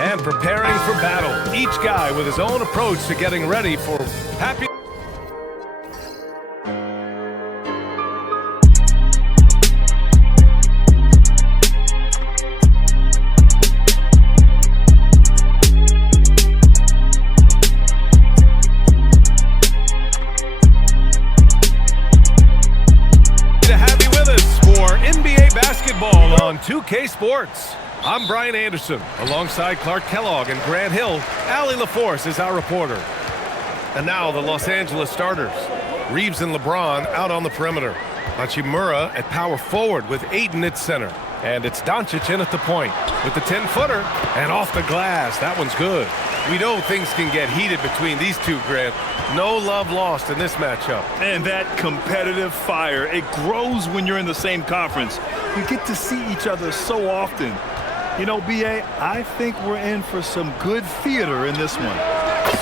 And preparing for battle. Each guy with his own approach to getting ready for happy. To have you with us for NBA basketball on 2K Sports. I'm Brian Anderson, alongside Clark Kellogg and Grant Hill. Allie LaForce is our reporter. And now the Los Angeles starters. Reeves and LeBron out on the perimeter. Hachimura at power forward with Ayton at center. And it's Doncic in at the point with the 10-footer and off the glass. That one's good. We know things can get heated between these two, Grant. No love lost in this matchup. And that competitive fire, it grows when you're in the same conference. You get to see each other so often. You know, B.A., I think we're in for some good theater in this one.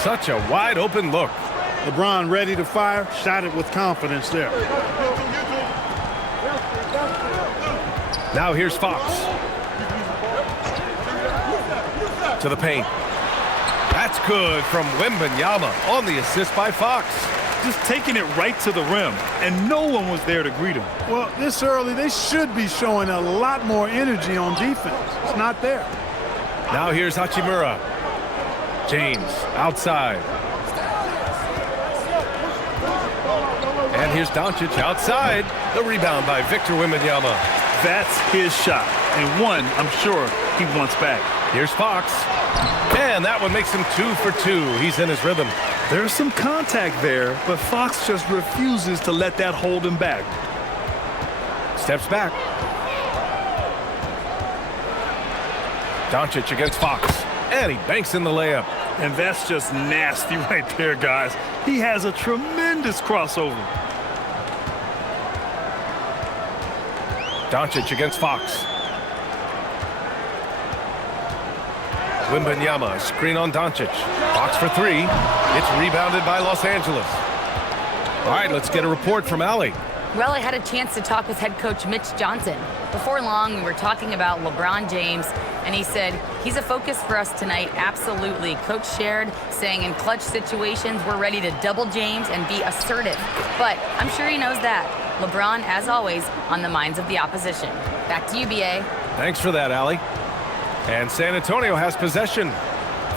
Such a wide open look. LeBron ready to fire, shot it with confidence there. Now here's Fox. To the paint. That's good from Wembanyama on the assist by Fox. Just taking it right to the rim, and no one was there to greet him. Well, this early, they should be showing a lot more energy on defense. It's not there. Now here's Hachimura. James outside. And here's Doncic outside. The rebound by Victor Wembanyama. That's his shot, and one I'm sure he wants back. Here's Fox. And that one makes him 2 for 2. He's in his rhythm. There's some contact there, but Fox just refuses to let that hold him back. Steps back. Doncic against Fox. And he banks in the layup. And that's just nasty right there, guys. He has a tremendous crossover. Doncic against Fox. Wembanyama, screen on Doncic. Fox for three. It's rebounded by Los Angeles. All right, let's get a report from Allie. Well, I had a chance to talk with head coach Mitch Johnson. Before long, we were talking about LeBron James, and he said, he's a focus for us tonight, absolutely. Coach shared, saying in clutch situations, we're ready to double James and be assertive. But I'm sure he knows that. LeBron, as always, on the minds of the opposition. Back to you, B.A. Thanks for that, Allie. And San Antonio has possession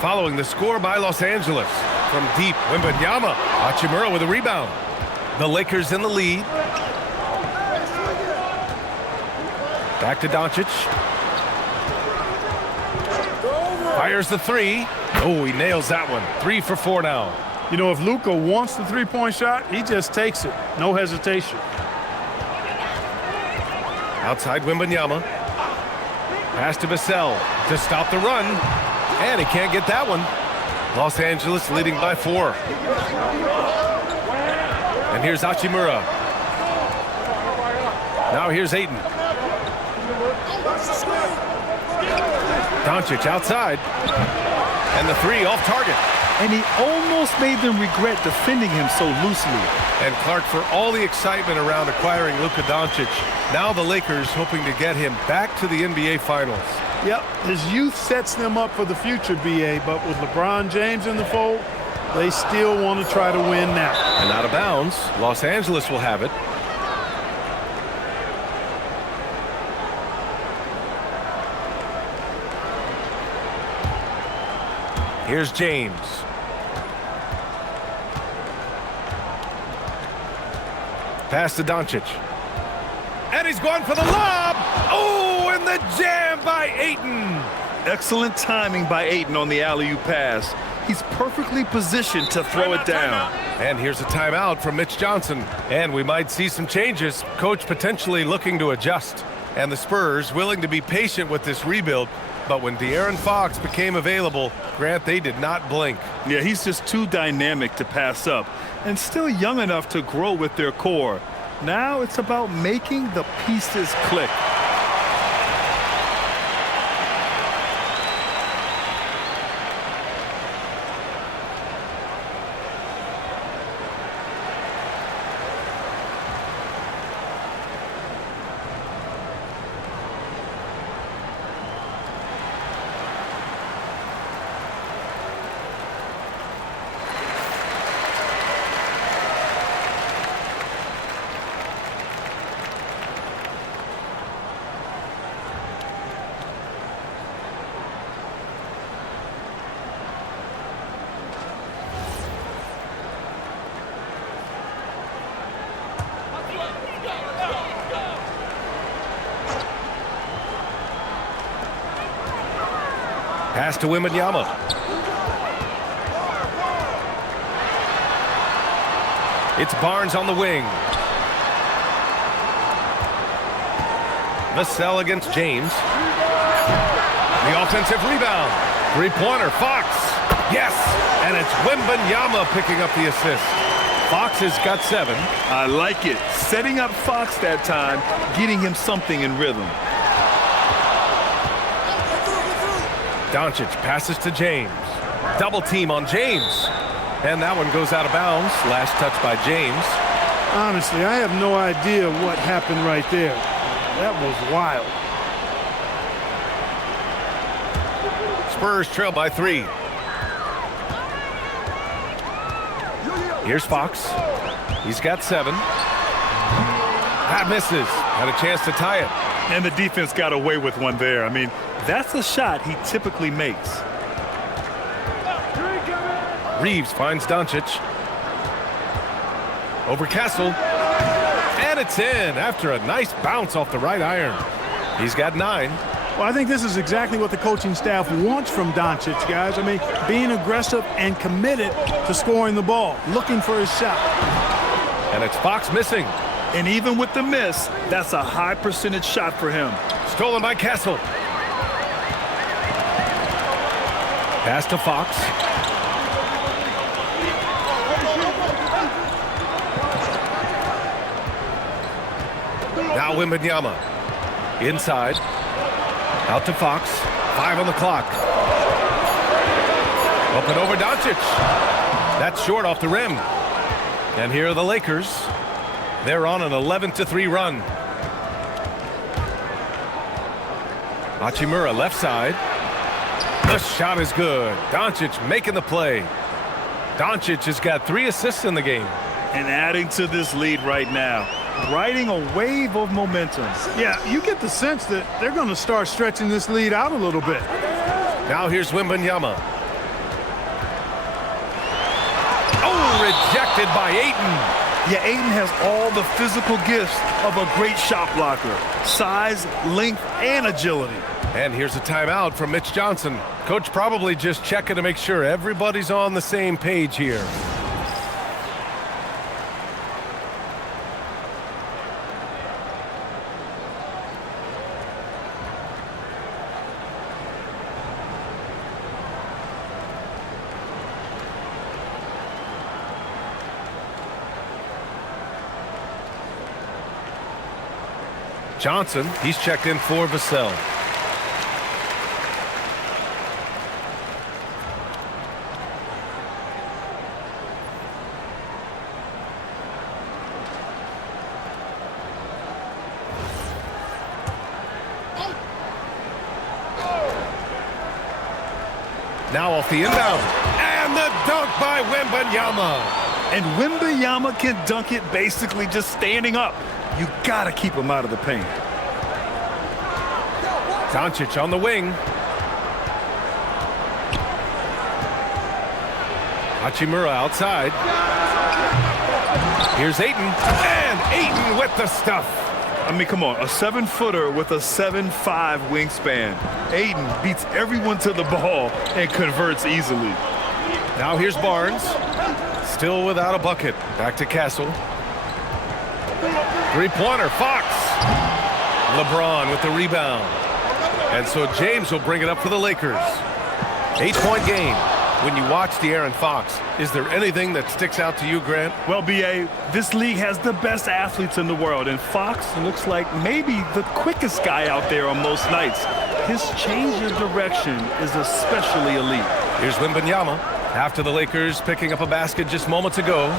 following the score by Los Angeles. From deep, Wembanyama. Hachimura with a rebound. The Lakers in the lead. Back to Doncic. Fires the three. Oh, he nails that one. 3 for 4 now. You know, if Luka wants the three-point shot, he just takes it. No hesitation. Outside Wembanyama. Pass to Vassell to stop the run. And he can't get that one. Los Angeles leading by 4. And here's Hachimura. Now here's Ayton. Doncic outside. And the three off target. And he almost made them regret defending him so loosely. And Clark, for all the excitement around acquiring Luka Doncic, now the Lakers hoping to get him back to the NBA Finals. Yep, his youth sets them up for the future, B.A., but with LeBron James in the fold, they still want to try to win now. And out of bounds, Los Angeles will have it. Here's James. Pass to Doncic. And he's going for the lob. Oh, and the jam by Ayton. Excellent timing by Ayton on the alley-oop pass. He's perfectly positioned to throw it down. And here's a timeout from Mitch Johnson. And we might see some changes. Coach potentially looking to adjust. And the Spurs willing to be patient with this rebuild. But when De'Aaron Fox became available, Grant, they did not blink. Yeah, he's just too dynamic to pass up. And still young enough to grow with their core. Now it's about making the pieces click. Pass to Wembanyama. It's Barnes on the wing. Vassell against James. The offensive rebound. Three-pointer, Fox. Yes, and it's Wembanyama picking up the assist. Fox has got 7. I like it. Setting up Fox that time, getting him something in rhythm. Doncic passes to James. Double team on James. And that one goes out of bounds. Last touch by James. Honestly, I have no idea what happened right there. That was wild. Spurs trail by 3. Here's Fox. He's got 7. That misses. Had a chance to tie it. And the defense got away with one there. I mean, that's a shot he typically makes. Reeves finds Doncic. Over Castle. And it's in after a nice bounce off the right iron. He's got 9. Well, I think this is exactly what the coaching staff wants from Doncic, guys. I mean, being aggressive and committed to scoring the ball, looking for his shot. And it's Fox missing. And even with the miss, that's a high percentage shot for him. Stolen by Castle. Pass to Fox. Now Wembanyama. Inside. Out to Fox. 5 on the clock. Up and over Doncic. That's short off the rim. And here are the Lakers. They're on an 11-3 run. Hachimura left side. The shot is good. Doncic making the play. Doncic has got 3 assists in the game. And adding to this lead right now. Riding a wave of momentum. Yeah, you get the sense that they're going to start stretching this lead out a little bit. Now here's Wembanyama. Oh, rejected by Ayton. Yeah, Ayton has all the physical gifts of a great shot blocker. Size, length, and agility. And here's a timeout from Mitch Johnson. Coach probably just checking to make sure everybody's on the same page here. Johnson, he's checked in for Vassell. Now off the inbound. And the dunk by Wembanyama. And Wembanyama can dunk it basically just standing up. You gotta keep him out of the paint. Doncic on the wing. Hachimura outside. Here's Ayton. And Ayton with the stuff. I mean, come on, a 7-footer with a 7'5" wingspan. Ayton beats everyone to the ball and converts easily. Now here's Barnes. Still without a bucket. Back to Castle. Three-pointer, Fox. LeBron with the rebound. And so James will bring it up for the Lakers. 8-point game. When you watch De'Aaron Fox, is there anything that sticks out to you, Grant? Well, B.A., this league has the best athletes in the world, and Fox looks like maybe the quickest guy out there on most nights. His change of direction is especially elite. Here's Wembanyama. After the Lakers picking up a basket just moments ago.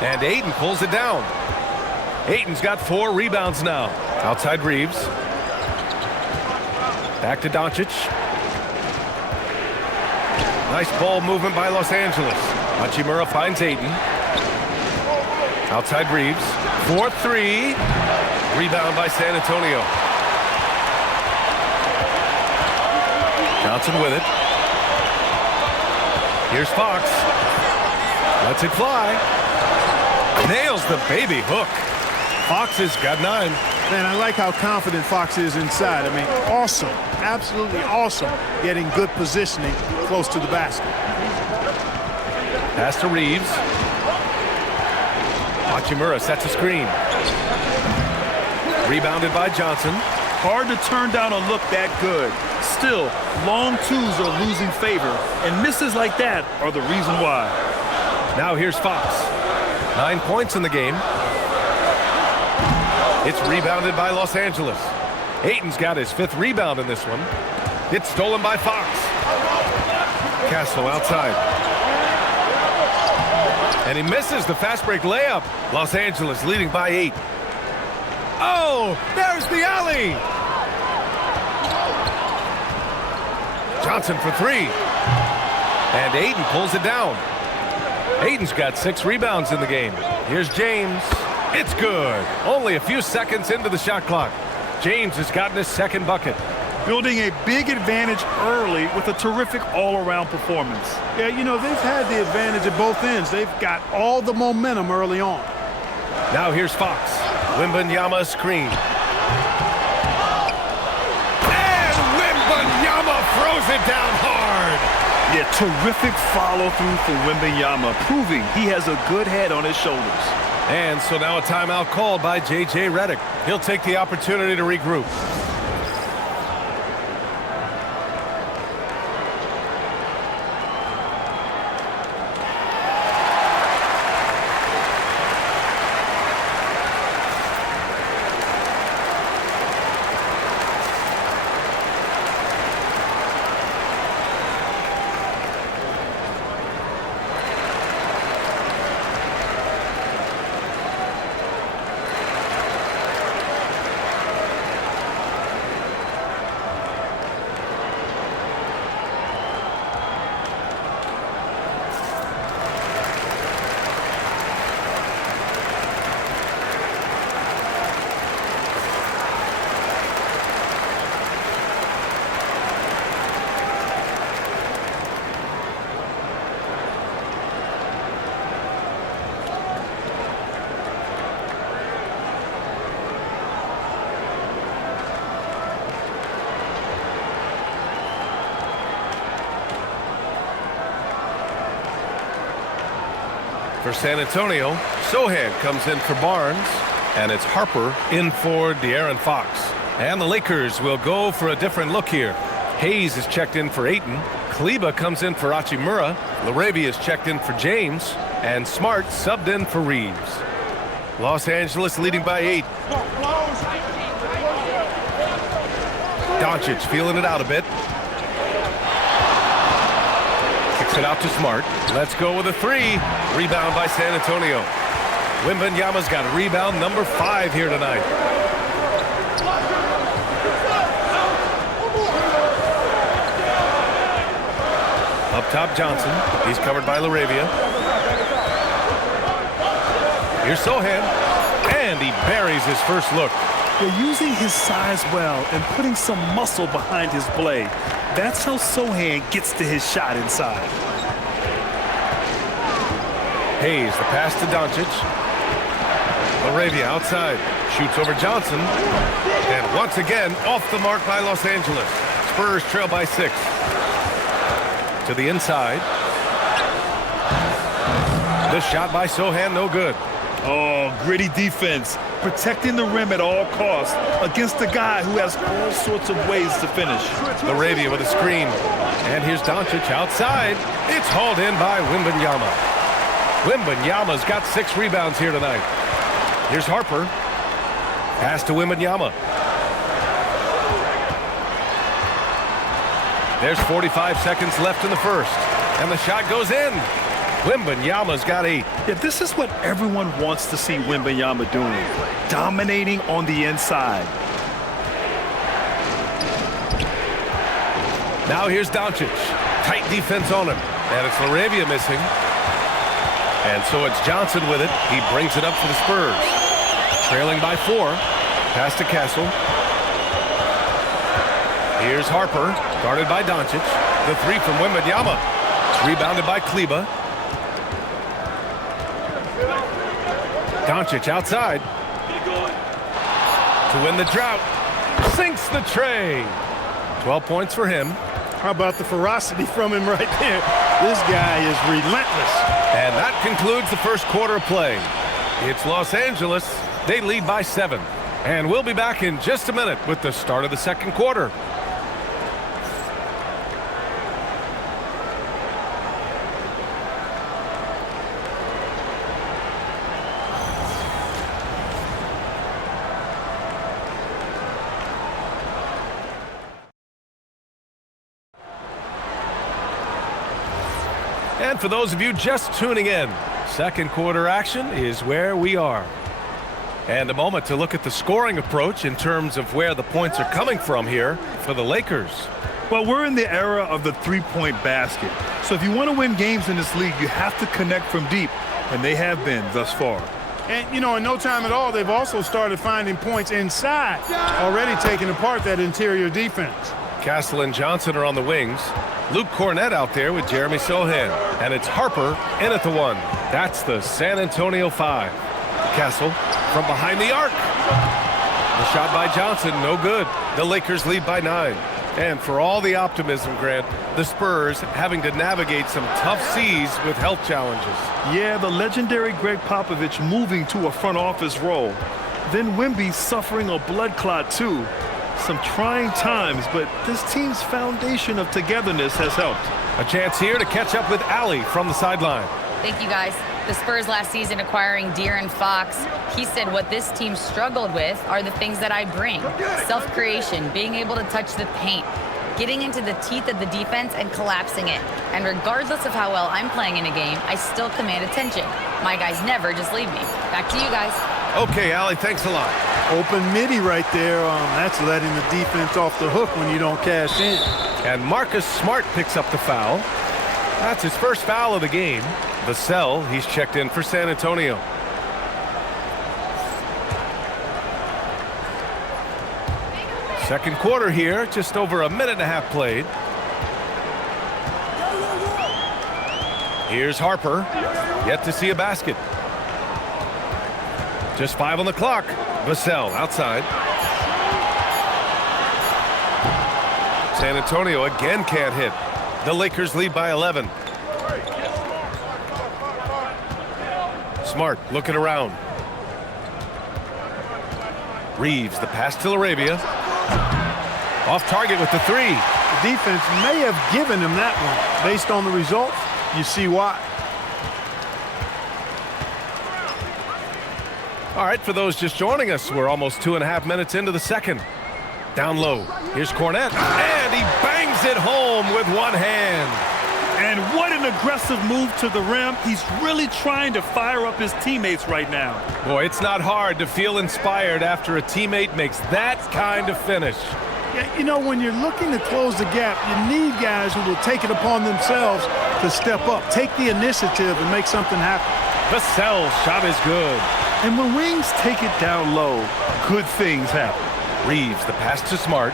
And Ayton pulls it down. Ayton's got 4 rebounds now. Outside Reeves. Back to Doncic. Nice ball movement by Los Angeles. Hachimura finds Ayton. Outside Reeves. 4-3. Rebound by San Antonio. Johnson with it. Here's Fox. Lets it fly. Nails the baby hook. Fox has got 9. Man, I like how confident Fox is inside. I mean, awesome, absolutely awesome, getting good positioning close to the basket. Pass to Reeves. Hachimura sets a screen. Rebounded by Johnson. Hard to turn down a look that good. Still, long twos are losing favor, and misses like that are the reason why. Now here's Fox. 9 points in the game. It's rebounded by Los Angeles. Ayton's got his 5th rebound in this one. It's stolen by Fox. Castle outside. And he misses the fast break layup. Los Angeles leading by 8. Oh, there's the alley. Johnson for 3. And Ayton pulls it down. Ayton's got 6 rebounds in the game. Here's James. It's good. Only a few seconds into the shot clock. James has gotten his 2nd bucket. Building a big advantage early with a terrific all-around performance. Yeah, you know, they've had the advantage at both ends. They've got all the momentum early on. Now here's Fox. Wembanyama screen. And Wembanyama throws it down hard. Yeah, terrific follow-through for Wembanyama, proving he has a good head on his shoulders. And so now a timeout called by J.J. Redick. He'll take the opportunity to regroup. For San Antonio, Sohan comes in for Barnes, and it's Harper in for De'Aaron Fox. And the Lakers will go for a different look here. Hayes is checked in for Ayton. Kleber comes in for Hachimura. LaRavia is checked in for James. And Smart subbed in for Reeves. Los Angeles leading by 8. Doncic feeling it out a bit. Kicks it out to Smart. Let's go with a 3. Rebound by San Antonio. Wembanyama's got rebound number 5 here tonight. Up top, Johnson. He's covered by LaRavia. Here's Sohan. And he buries his first look. They're using his size well and putting some muscle behind his play. That's how Sohan gets to his shot inside. Hayes, the pass to Doncic. LaRavia outside. Shoots over Johnson. And once again, off the mark by Los Angeles. Spurs trail by 6. To the inside. The shot by Sohan, no good. Oh, gritty defense. Protecting the rim at all costs against a guy who has all sorts of ways to finish. LaRavia with a screen. And here's Doncic outside. It's hauled in by Wembanyama. Wembanyama's got 6 rebounds here tonight. Here's Harper. Pass to Wembanyama. There's 45 seconds left in the first. And the shot goes in. Wembanyama's got 8. Yeah, this is what everyone wants to see Wembanyama doing. Dominating on the inside. Now here's Doncic. Tight defense on him. And it's LaRavia missing. And so it's Johnson with it. He brings it up for the Spurs. Trailing by 4. Pass to Castle. Here's Harper. Guarded by Doncic. The 3 from Wembanyama. Rebounded by Kleber. Doncic outside. To win the drought, sinks the tray. 12 points for him. How about the ferocity from him right there? This guy is relentless. And that concludes the first quarter of play. It's Los Angeles. They lead by 7. And we'll be back in just a minute with the start of the second quarter. And for those of you just tuning in, second quarter action is where we are. And a moment to look at the scoring approach in terms of where the points are coming from here for the Lakers. Well, we're in the era of the three-point basket. So if you want to win games in this league, you have to connect from deep, and they have been thus far. And, you know, in no time at all, they've also started finding points inside, already taking apart that interior defense. Castle and Johnson are on the wings. Luke Cornett out there with Jeremy Sohan. And it's Harper in at the 1. That's the San Antonio 5. Castle from behind the arc. The shot by Johnson, no good. The Lakers lead by 9. And for all the optimism, Grant, the Spurs having to navigate some tough seas with health challenges. Yeah, the legendary Greg Popovich moving to a front office role. Then Wemby suffering a blood clot too. Some trying times, but this team's foundation of togetherness has helped. A chance here to catch up with Allie from the sideline. Thank you, guys. The Spurs last season acquiring De'Aaron Fox, he said what this team struggled with are the things that I bring. Self-creation, being able to touch the paint, getting into the teeth of the defense and collapsing it. And regardless of how well I'm playing in a game, I still command attention. My guys never just leave me. Back to you guys. Okay, Allie, thanks a lot. Open midi right there. That's letting the defense off the hook when you don't cash in. And Marcus Smart picks up the foul. That's his first foul of the game. Vassell, he's checked in for San Antonio. Second quarter here, just over a minute and a half played. Here's Harper, yet to see a basket. Just 5 on the clock. Vassell outside. San Antonio again can't hit. The Lakers lead by 11. Smart looking around. Reeves, the pass to Arabia. Off target with the 3. The defense may have given him that one. Based on the results, you see why. All right, for those just joining us, we're almost 2.5 minutes into the second. Down low. Here's Cornett. And he bangs it home with one hand. And what an aggressive move to the rim. He's really trying to fire up his teammates right now. Boy, it's not hard to feel inspired after a teammate makes that kind of finish. Yeah, you know, when you're looking to close the gap, you need guys who will take it upon themselves to step up, take the initiative, and make something happen. Vassell's shot is good. And when wings take it down low, good things happen. Reeves, the pass to Smart.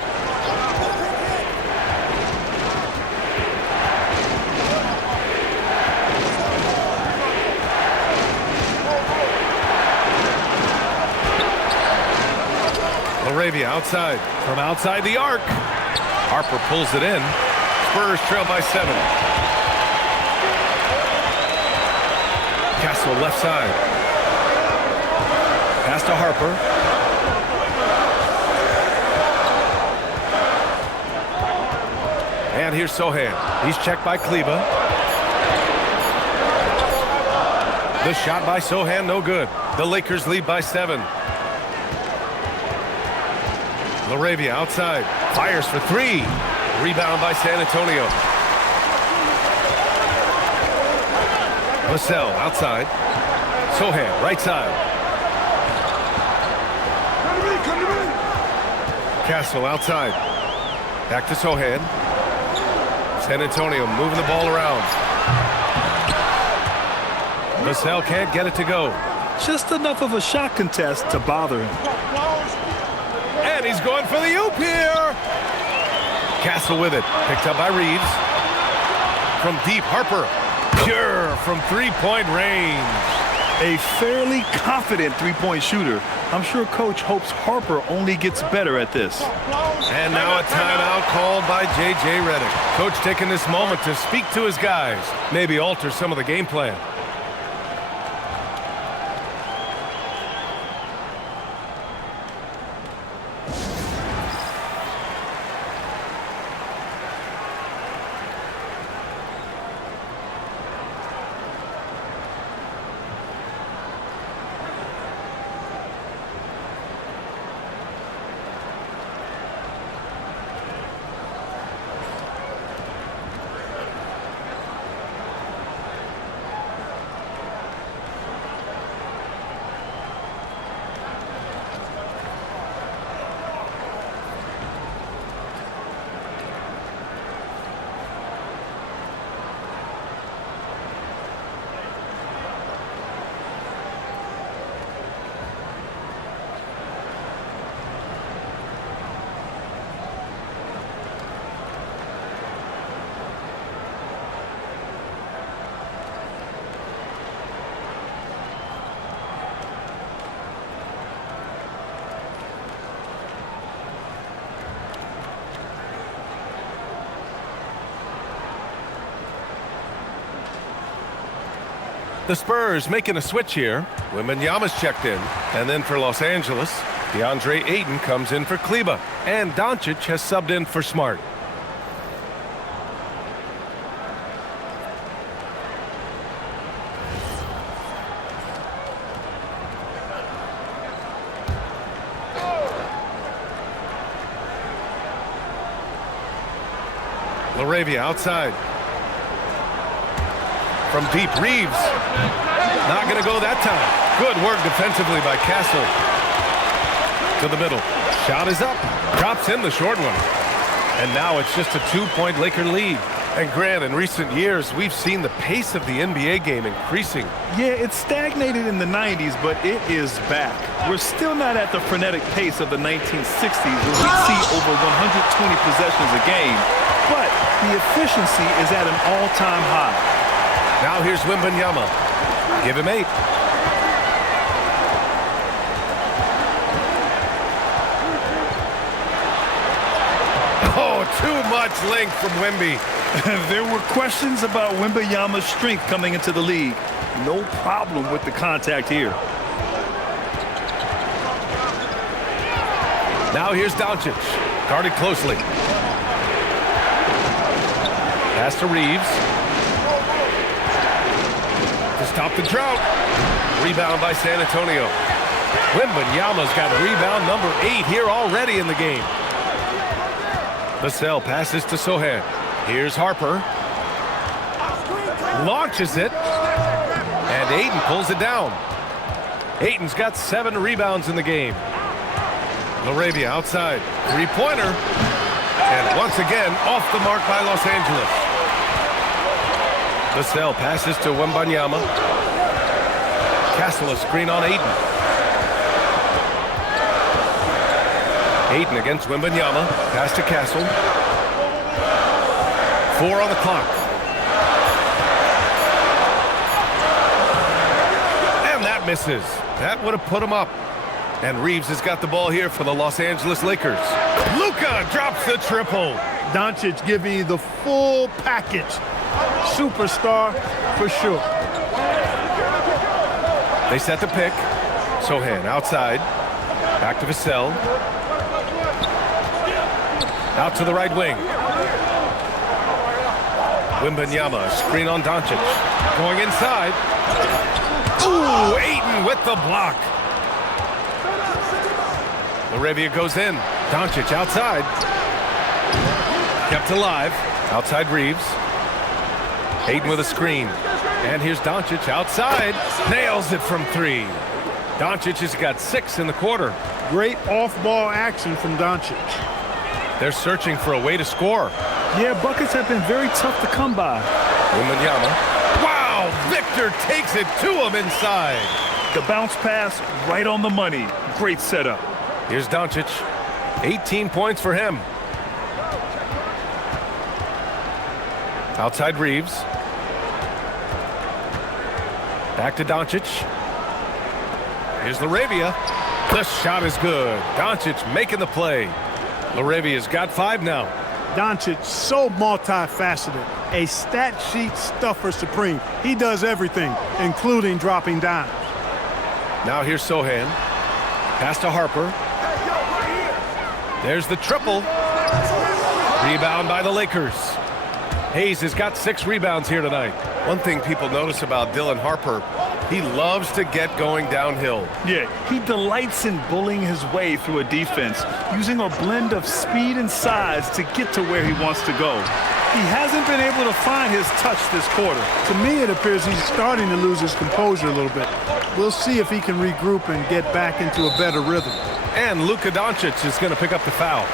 Arabia outside. From outside the arc. Harper pulls it in. Spurs trail by 7. Castle left side. Pass to Harper. And here's Sohan. He's checked by Kleba. The shot by Sohan, no good. The Lakers lead by 7. Laravia outside. Fires for 3. Rebound by San Antonio. Vassell outside. Sohan right side. Castle outside. Back to Sohan. San Antonio moving the ball around. Vassell can't get it to go. Just enough of a shot contest to bother him. And he's going for the oop here. Castle with it. Picked up by Reeves. From deep, Harper. Pure from 3-point range. A fairly confident three-point shooter. I'm sure Coach hopes Harper only gets better at this. And now a timeout called by J.J. Redick. Coach taking this moment to speak to his guys, maybe alter some of the game plan. The Spurs making a switch here. Wembanyama's checked in. And then for Los Angeles, DeAndre Ayton comes in for Kleba. And Doncic has subbed in for Smart. LaRavia outside. From deep, Reeves. Not going to go that time. Good work defensively by Castle. To the middle. Shot is up. Drops in the short one. And now it's just a 2-point Laker lead. And Grant, in recent years, we've seen the pace of the NBA game increasing. Yeah, it stagnated in the 90s, but it is back. We're still not at the frenetic pace of the 1960s when we see over 120 possessions a game. But the efficiency is at an all-time high. Now here's Wembanyama. Give him 8. Oh, too much length from Wemby. There were questions about Wembanyama's strength coming into the league. No problem with the contact here. Now here's Doncic. Guarded closely. Pass to Reeves. To stop the drought. Rebound by San Antonio. Wembanyama's got rebound number 8 here already in the game. Vassell passes to Sohan. Here's Harper. Launches it. And Ayton pulls it down. Ayton's got 7 rebounds in the game. LaRavia outside. Three-pointer. And once again, off the mark by Los Angeles. Vassell passes to Wembanyama. Castle a screen on Ayton. Ayton against Wembanyama. Pass to Castle. 4 on the clock. And that misses. That would have put him up. And Reeves has got the ball here for the Los Angeles Lakers. Luka drops the triple. Doncic giving you the full package. Superstar for sure. They set the pick. Sohan outside. Back to Vassell. Out to the right wing. Wembanyama, screen on Doncic. Going inside. Ooh, Ayton with the block. LaRavia goes in. Doncic outside. Kept alive. Outside Reeves. Ayton with a screen. And here's Doncic outside. Nails it from 3. Doncic has got 6 in the quarter. Great off-ball action from Doncic. They're searching for a way to score. Yeah, buckets have been very tough to come by. Wembanyama. Wow! Victor takes it to him inside. The bounce pass right on the money. Great setup. Here's Doncic. 18 points for him. Outside Reeves. Back to Doncic. Here's Laravia. The shot is good. Doncic making the play. Laravia's got 5 now. Doncic, so multifaceted. A stat sheet stuffer supreme. He does everything, including dropping dimes. Now here's Sohan. Pass to Harper. There's the triple. Rebound by the Lakers. Hayes has got 6 rebounds here tonight. One thing people notice about Dylan Harper, he loves to get going downhill. Yeah, he delights in bullying his way through a defense, using a blend of speed and size to get to where he wants to go. He hasn't been able to find his touch this quarter. To me, it appears he's starting to lose his composure a little bit. We'll see if he can regroup and get back into a better rhythm. And Luka Doncic is going to pick up the foul.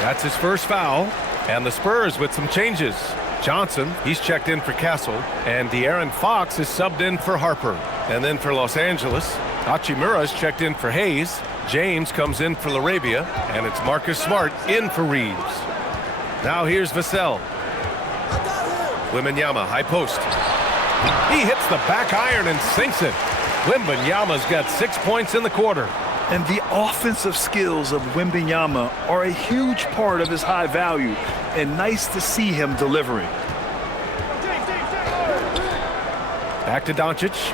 That's his first foul. And the Spurs with some changes. Johnson, he's checked in for Castle. And De'Aaron Fox is subbed in for Harper. And then for Los Angeles, Hachimura is checked in for Hayes. James comes in for Laravia. And it's Marcus Smart in for Reeves. Now here's Vassell. Wembanyama, high post. He hits the back iron and sinks it. Wembanyama's got 6 points in the quarter. And the offensive skills of Wembanyama are a huge part of his high value, and nice to see him delivering. Back to Doncic.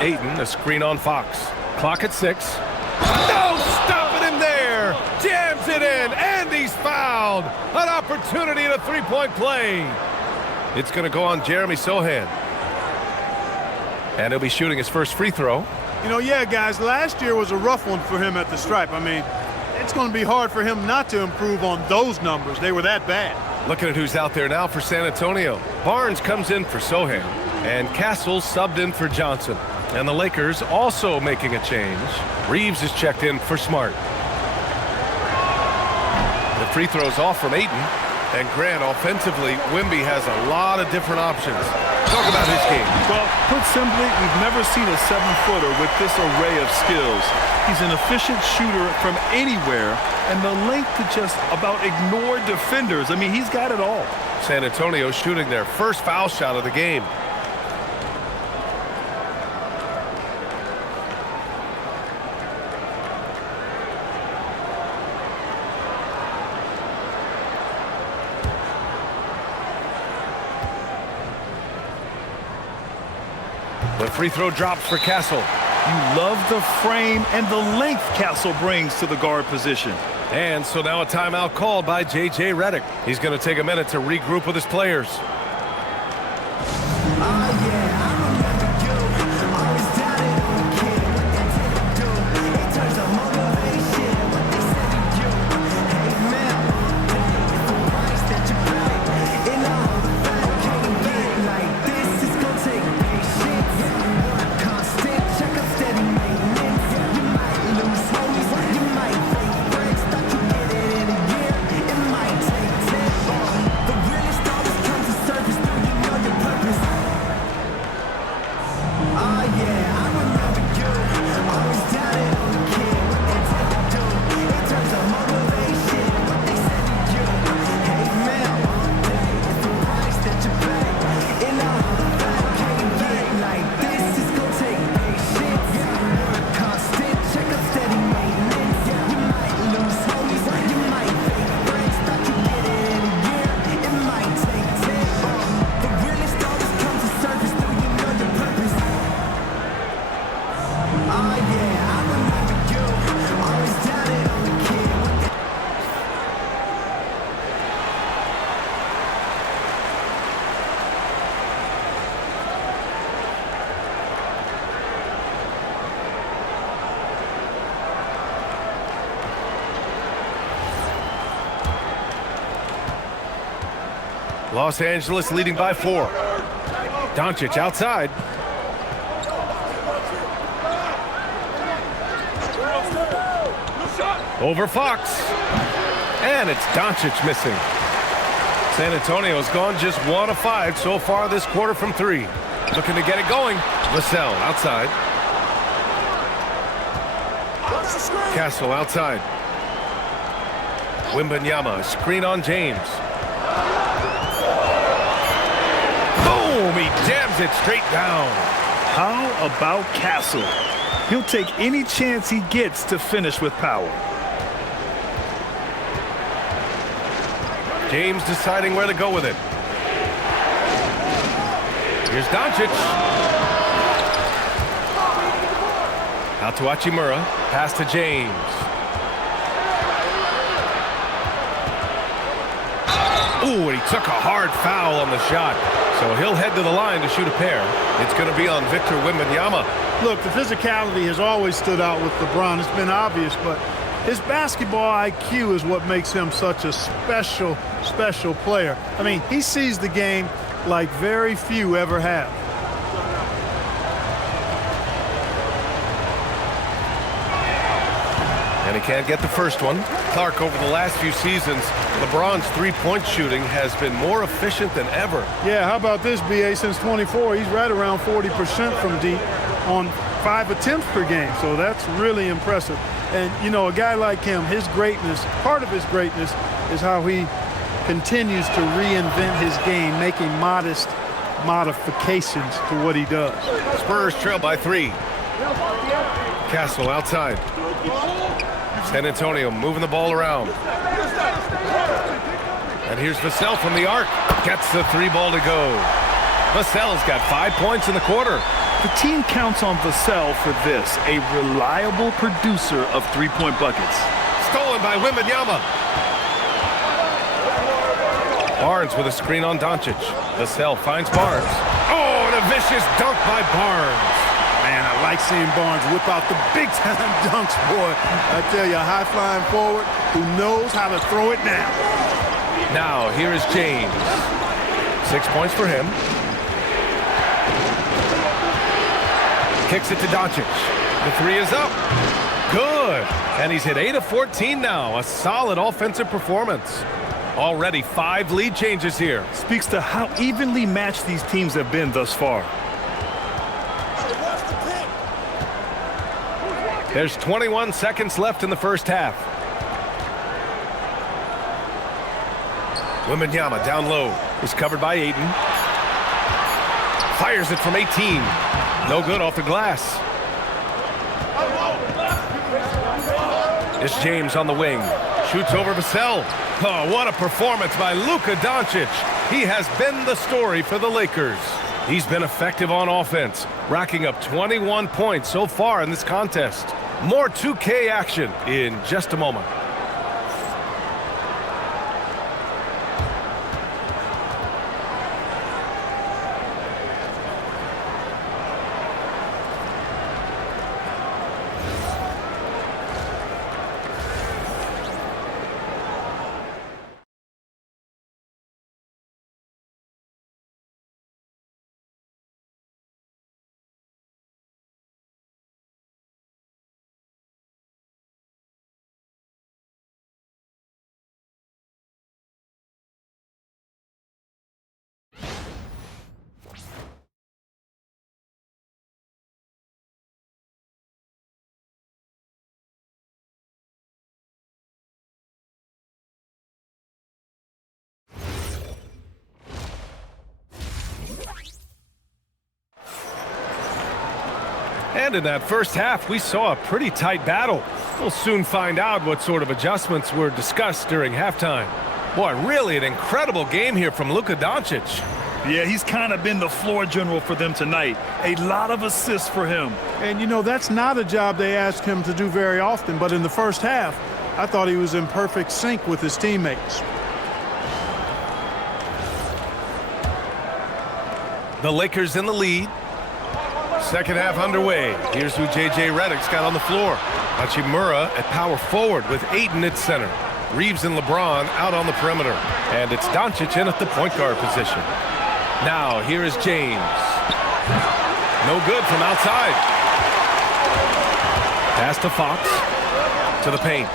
Ayton, a screen on Fox. Clock at 6. No stopping him there. Jams it in, and he's fouled. An opportunity at a three-point play. It's going to go on Jeremy Sohan. And he'll be shooting his first free throw. You know, yeah, guys, last year was a rough one for him at the stripe. I mean, it's going to be hard for him not to improve on those numbers. They were that bad. Looking at who's out there now for San Antonio. Barnes comes in for Sohan, and Castle subbed in for Johnson. And the Lakers also making a change. Reeves is checked in for Smart. The free throw's off from Ayton. And Grant, offensively, Wemby has a lot of different options. Talk about his game. Well, put simply, we've never seen a 7-footer with this array of skills. He's an efficient shooter from anywhere, and the length to just about ignore defenders. I mean, he's got it all. San Antonio shooting their first foul shot of the game. The free throw drops for Castle. You love the frame and the length Castle brings to the guard position. And so now a timeout called by J.J. Redick. He's going to take a minute to regroup with his players. Los Angeles leading by 4. Doncic outside. Over Fox. And it's Doncic missing. San Antonio's gone just 1 of 5 so far this quarter from 3. Looking to get it going. Vassell outside. Castle outside. Wembanyama, screen on James. Boom! He jams it straight down. How about Castle? He'll take any chance he gets to finish with power. James deciding where to go with it. Here's Doncic. Out to Hachimura. Pass to James. Ooh, and he took a hard foul on the shot. So he'll head to the line to shoot a pair. It's going to be on Victor Wembanyama. Look, the physicality has always stood out with LeBron. It's been obvious, but his basketball IQ is what makes him such a special player. I mean, he sees the game like very few ever have. And he can't get the first one. Clark, over the last few seasons, LeBron's three-point shooting has been more efficient than ever. Yeah, how about this, B.A.? Since 24, he's right around 40% from deep on 5 attempts per game. So that's really impressive. And, you know, a guy like him, his greatness, part of his greatness is how he continues to reinvent his game, making modest modifications to what he does. Spurs trail by 3. Castle outside. San Antonio moving the ball around. And here's Vassell from the arc. Gets the 3 ball to go. Vassell's got 5 points in the quarter. The team counts on Vassell for this, a reliable producer of three-point buckets. Stolen by Wembanyama. Barnes with a screen on Doncic. Vassell finds Barnes. Oh, and a vicious dunk by Barnes. Man, I like seeing Barnes whip out the big-time dunks, boy. I tell you, a high-flying forward who knows how to throw it down. Now, here is James. 6 points for him. Kicks it to Doncic. The 3 is up. Good. And he's hit 8 of 14 now. A solid offensive performance. Already 5 lead changes here. Speaks to how evenly matched these teams have been thus far. There's 21 seconds left in the first half. Wembanyama down low. Is covered by Ayton. Fires it from 18. No good off the glass. It's James on the wing. Shoots over Vassell. Oh, what a performance by Luka Doncic. He has been the story for the Lakers. He's been effective on offense, racking up 21 points so far in this contest. More 2K action in just a moment. And in that first half, we saw a pretty tight battle. We'll soon find out what sort of adjustments were discussed during halftime. Boy, really an incredible game here from Luka Doncic. Yeah, he's kind of been the floor general for them tonight. A lot of assists for him. And, you know, that's not a job they ask him to do very often. But in the first half, I thought he was in perfect sync with his teammates. The Lakers in the lead. Second half underway. Here's who J.J. Redick's got on the floor. Hachimura at power forward with Ayton at center. Reeves and LeBron out on the perimeter. And it's Doncic in at the point guard position. Now, here is James. No good from outside. Pass to Fox. To the paint.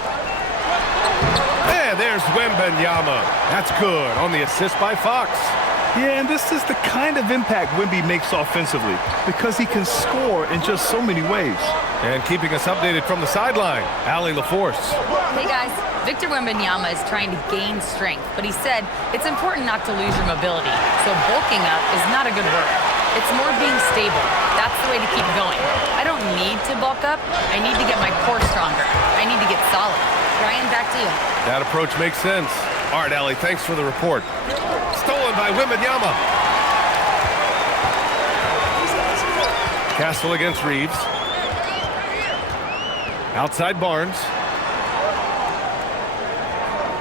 And there's Wembanyama. That's good on the assist by Fox. Yeah, and this is the kind of impact Wemby makes offensively because he can score in just so many ways. And keeping us updated from the sideline, Allie LaForce. Hey guys, Victor Wembanyama is trying to gain strength, but he said it's important not to lose your mobility. So bulking up is not a good word. It's more being stable. That's the way bulk up, I need to get my core stronger. I need to get solid. Ryan, back to you. That approach makes sense. All right, Allie, thanks for the report. Stolen by Wembanyama. Castle against Reeves. Outside Barnes.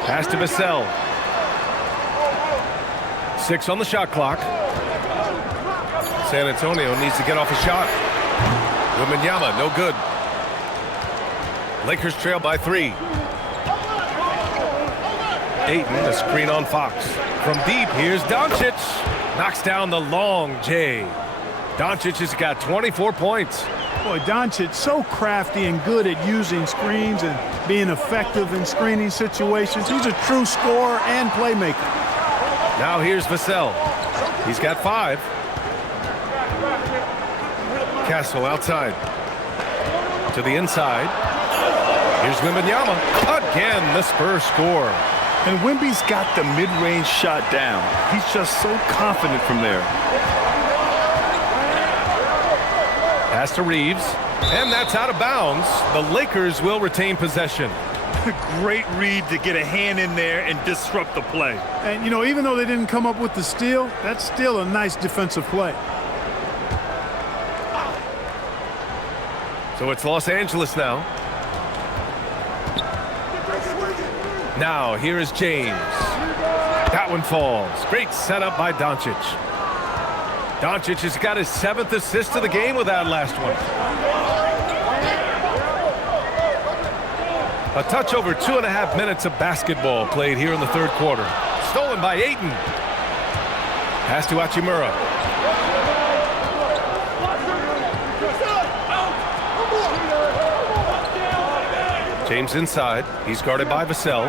Pass to Vassell. 6 on the shot clock. San Antonio needs to get off a shot. Wembanyama, no good. Lakers trail by 3. Ayton, a screen on Fox. From deep, here's Doncic. Knocks down the long J. Doncic has got 24 points. Boy, Doncic so crafty and good at using screens and being effective in screening situations. He's a true scorer and playmaker. Now here's Vassell. He's got 5. Castle outside. To the inside. Here's Wembanyama. Again, the Spurs score. And Wemby's got the mid-range shot down. He's just so confident from there. Pass to Reeves. And that's out of bounds. The Lakers will retain possession. Great read to get a hand in there and disrupt the play. And, you know, even though they didn't come up with the steal, that's still a nice defensive play. So it's Los Angeles now. Now, here is James. That one falls. Great setup by Doncic. Doncic has got his 7th assist of the game with that last one. A touch over 2.5 minutes of basketball played here in the third quarter. Stolen by Ayton. Pass to Hachimura. James inside. He's guarded by Vassell.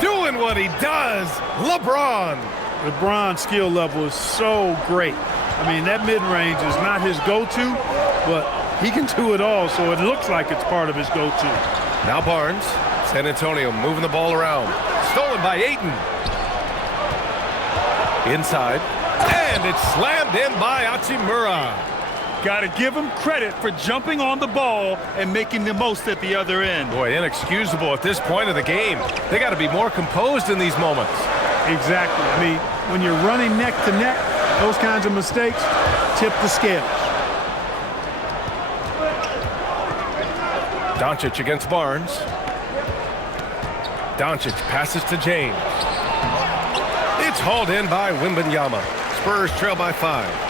Doing what he does. LeBron's skill level is so great. I mean, that mid-range is not his go-to, but he can do it all, so it looks like it's part of his go-to. Now Barnes. San Antonio moving the ball around. Stolen by Ayton. Inside. And it's slammed in by Hachimura. Got to give him credit for jumping on the ball and making the most at the other end. Boy, inexcusable at this point of the game. They got to be more composed in these moments. Exactly. I mean, when you're running neck to neck, those kinds of mistakes tip the scales. Doncic against Barnes. Doncic passes to James. It's hauled in by Wembanyama. Spurs trail by 5.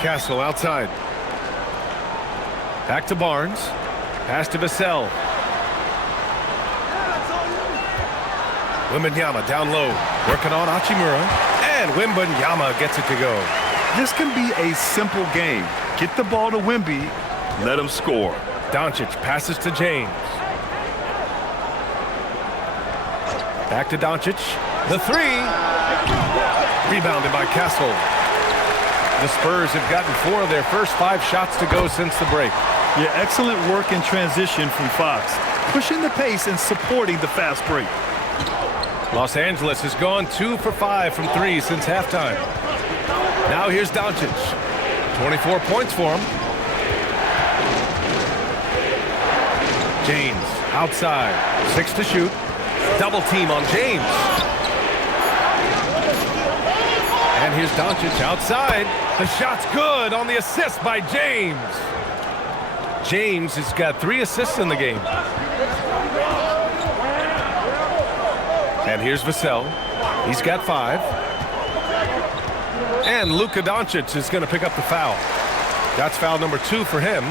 Castle outside. Back to Barnes. Pass to Vassell. Wembanyama down low. Working on Hachimura. And Wembanyama gets it to go. This can be a simple game. Get the ball to Wemby. Let him score. Doncic passes to James. Back to Doncic. The 3. Rebounded by Castle. The Spurs have gotten 4 of their first 5 shots to go since the break. Yeah, excellent work in transition from Fox. Pushing the pace and supporting the fast break. Los Angeles has gone 2 for 5 from 3 since halftime. Now here's Doncic. 24 points for him. James outside. 6 to shoot. Double team on James. And here's Doncic outside. The shot's good on the assist by James. James has got 3 assists in the game. And here's Vassell. He's got 5. And Luka Doncic is going to pick up the foul. That's foul number 2 for him.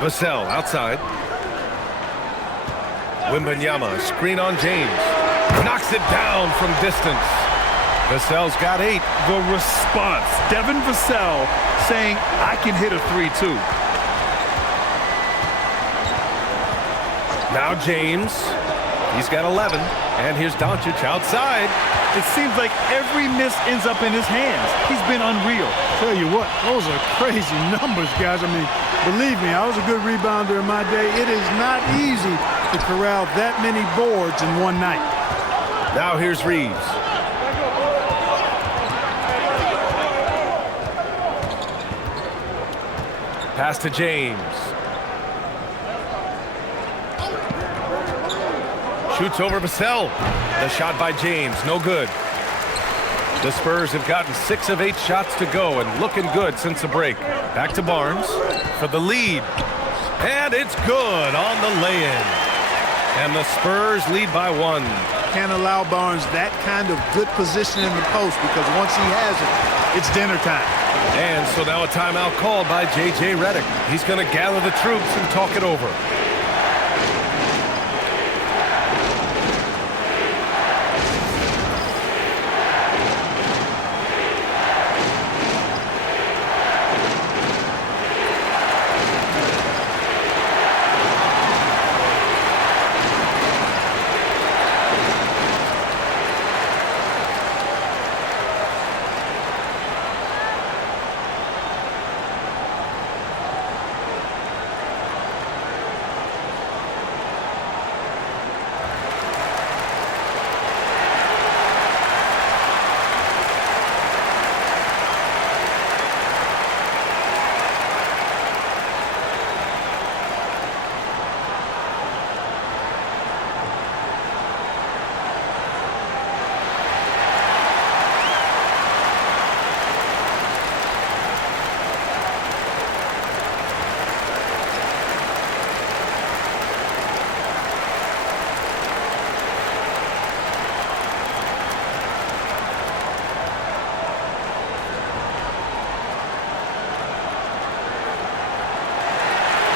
Vassell outside. Wembanyama, screen on James. Knocks it down from distance. Vassell's got 8. The response. Devin Vassell saying, I can hit a 3 too. Now James. He's got 11. And here's Doncic outside. It seems like every miss ends up in his hands. He's been unreal. Tell you what, those are crazy numbers, guys. I mean, believe me, I was a good rebounder in my day. It is not easy to corral that many boards in one night. Now here's Reeves. Pass to James. Shoots over Vassell. The shot by James, no good. The Spurs have gotten 6 of 8 shots to go and looking good since the break. Back to Barnes for the lead. And it's good on the lay-in. And the Spurs lead by 1. Can't allow Barnes that kind of good position in the post because once he has it, it's dinner time. And so now a timeout called by J.J. Redick. He's going to gather the troops and talk it over.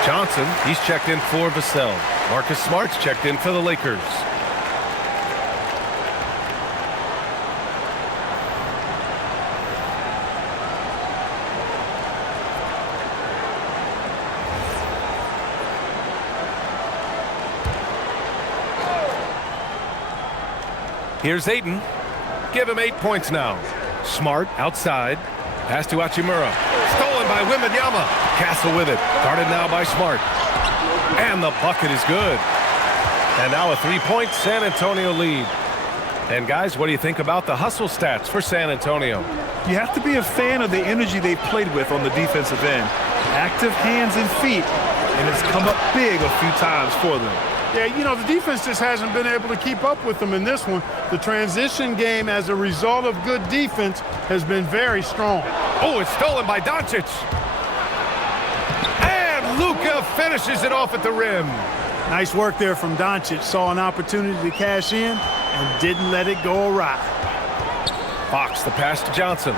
Johnson, he's checked in for Vassell. Marcus Smart's checked in for the Lakers. Here's Ayton. Give him 8 points now. Smart outside. Pass to Hachimura. Stolen by Wembanyama. Castle with it. Guarded now by Smart. And the bucket is good. And now a 3-point San Antonio lead. And guys, what do you think about the hustle stats for San Antonio? You have to be a fan of the energy they've played with on the defensive end. Active hands and feet, and it's come up big a few times for them. Yeah, you know, the defense just hasn't been able to keep up with them in this one. The transition game as a result of good defense has been very strong. Oh, it's stolen by Doncic. And Luka finishes it off at the rim. Nice work there from Doncic. Saw an opportunity to cash in and didn't let it go awry. Fox, the pass to Johnson.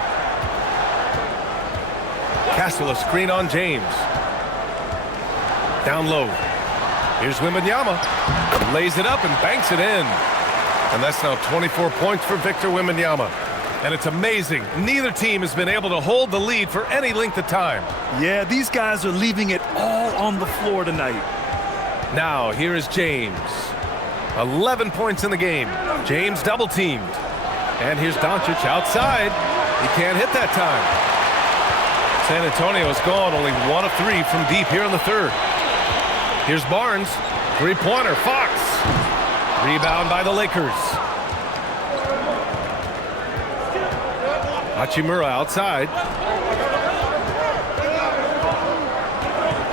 Castle, a screen on James. Down low. Here's Wembanyama. Lays it up and banks it in. And that's now 24 points for Victor Wembanyama. And it's amazing. Neither team has been able to hold the lead for any length of time. Yeah, these guys are leaving it all on the floor tonight. Now, here is James. 11 points in the game. James double-teamed. And here's Doncic outside. He can't hit that time. San Antonio has gone only 1 of 3 from deep here in the third. Here's Barnes. Three-pointer. Fox. Rebound by the Lakers. Hachimura outside.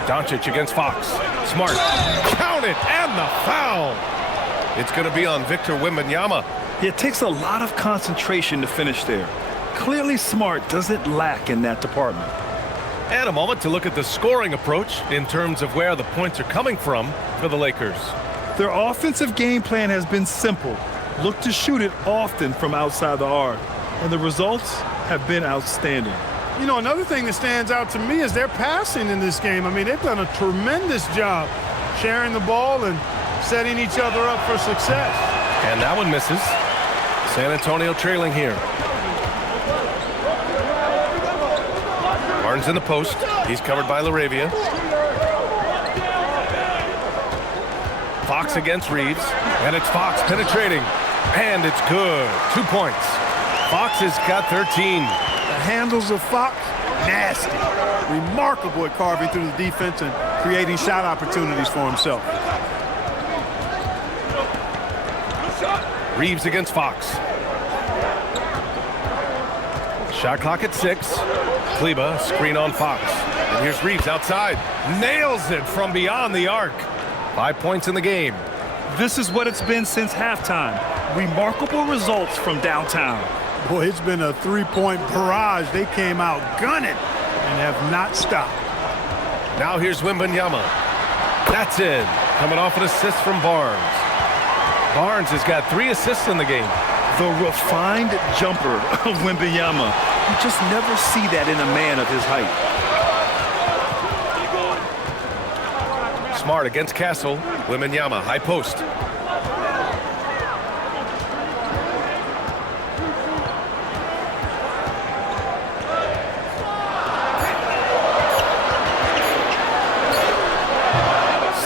Doncic against Fox. Smart. Count it, and the foul. It's going to be on Victor Wembanyama. It takes a lot of concentration to finish there. Clearly Smart doesn't lack in that department. And a moment to look at the scoring approach in terms of where the points are coming from for the Lakers. Their offensive game plan has been simple. Look to shoot it often from outside the arc. And the results have been outstanding. You know, another thing that stands out to me is their passing in this game. I mean, they've done a tremendous job sharing the ball and setting each other up for success. And that one misses. San Antonio trailing here. Barnes in the post. He's covered by LaRavia. Fox against Reeves. And it's Fox penetrating. And it's good. 2 points. Fox has got 13. The handles of Fox, nasty. Remarkable at carving through the defense and creating shot opportunities for himself. Reeves against Fox. Shot clock at 6. Kleber, screen on Fox. And here's Reeves outside. Nails it from beyond the arc. 5 points in the game. This is what it's been since halftime. Remarkable results from downtown. Boy, it's been a three-point barrage. They came out gunning and have not stopped. Now here's Wembanyama. That's in. Coming off an assist from Barnes. Barnes has got 3 assists in the game. The refined jumper of Wembanyama. You just never see that in a man of his height. Smart against Castle. Wembanyama, high post.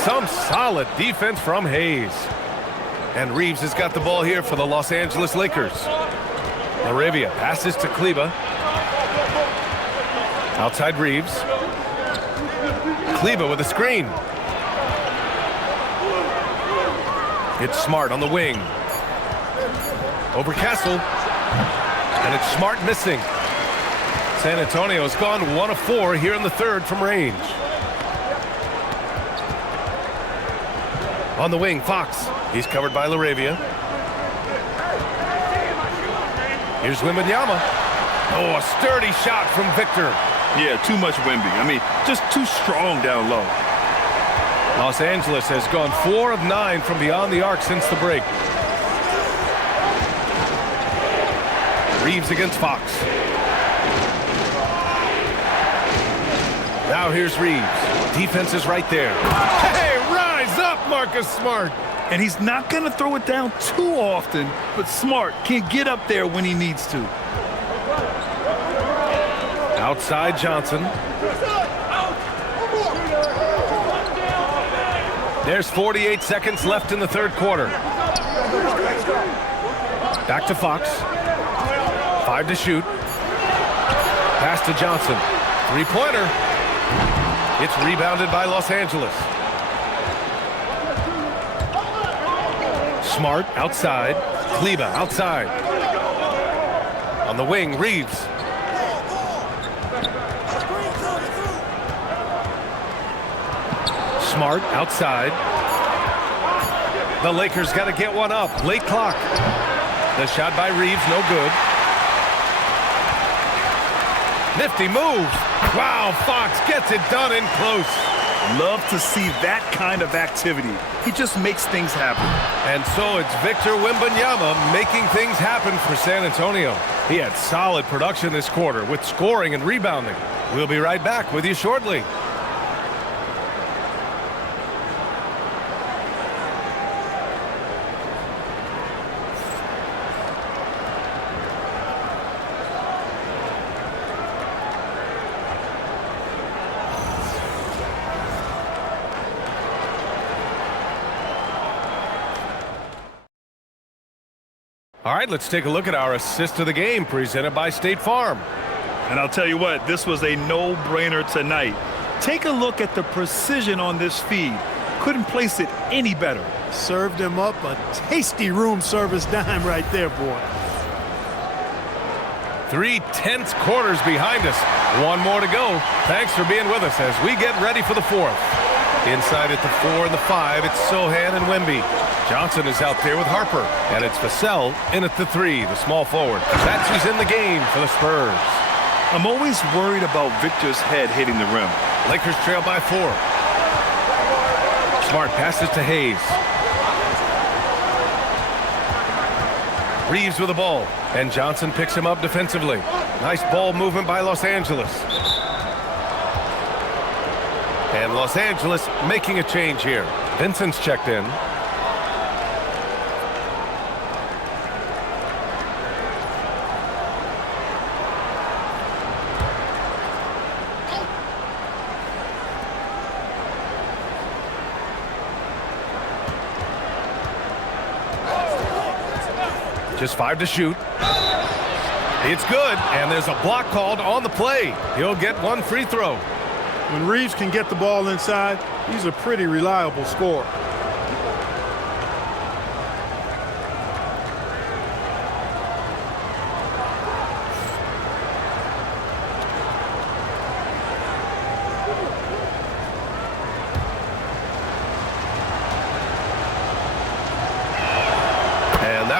Some solid defense from Hayes. And Reeves has got the ball here for the Los Angeles Lakers. Laravia passes to Kleber. Outside Reeves. Kleber with a screen. It's Smart on the wing. Over Castle. And it's Smart missing. San Antonio has gone 1 of 4 here in the third from range. On the wing, Fox. He's covered by Laravia. Here's Wembanyama. Oh, a sturdy shot from Victor. Yeah, too much Wemby. I mean, just too strong down low. Los Angeles has gone 4 of 9 from beyond the arc since the break. Reeves against Fox. Now here's Reeves. Defense is right there. Hey, rise up, Marcus Smart. And he's not going to throw it down too often, but Smart can get up there when he needs to. Outside Johnson. There's 48 seconds left in the third quarter. Back to Fox. 5 to shoot. Pass to Johnson. 3-pointer. It's rebounded by Los Angeles. Smart outside. Kleber outside. On the wing, Reeves. Smart outside. The Lakers got to get one up. Late clock. The shot by Reeves, no good. Nifty move. Wow, Fox gets it done in close. Love to see that kind of activity. He just makes things happen. And so it's Victor Wembanyama making things happen for San Antonio. He had solid production this quarter with scoring and rebounding. We'll be right back with you shortly. All right, let's take a look at our assist of the game presented by State Farm. And I'll tell you what, this was a no-brainer tonight. Take a look at the precision on this feed. Couldn't place it any better. Served him up a tasty room service dime right there, boy. 3 tense quarters behind us. One more to go. Thanks for being with us as we get ready for the fourth. Inside at the 4 and the 5, it's Sohan and Wemby. Johnson is out there with Harper, and it's Vassell in at the 3, the small forward. That's who's in the game for the Spurs. I'm always worried about Victor's head hitting the rim. Lakers trail by 4. Smart passes to Hayes. Reeves with the ball, and Johnson picks him up defensively. Nice ball movement by Los Angeles. And Los Angeles making a change here. Vincent's checked in. Just 5 to shoot. It's good, and there's a block called on the play. He'll get 1 free throw. When Reeves can get the ball inside, he's a pretty reliable scorer.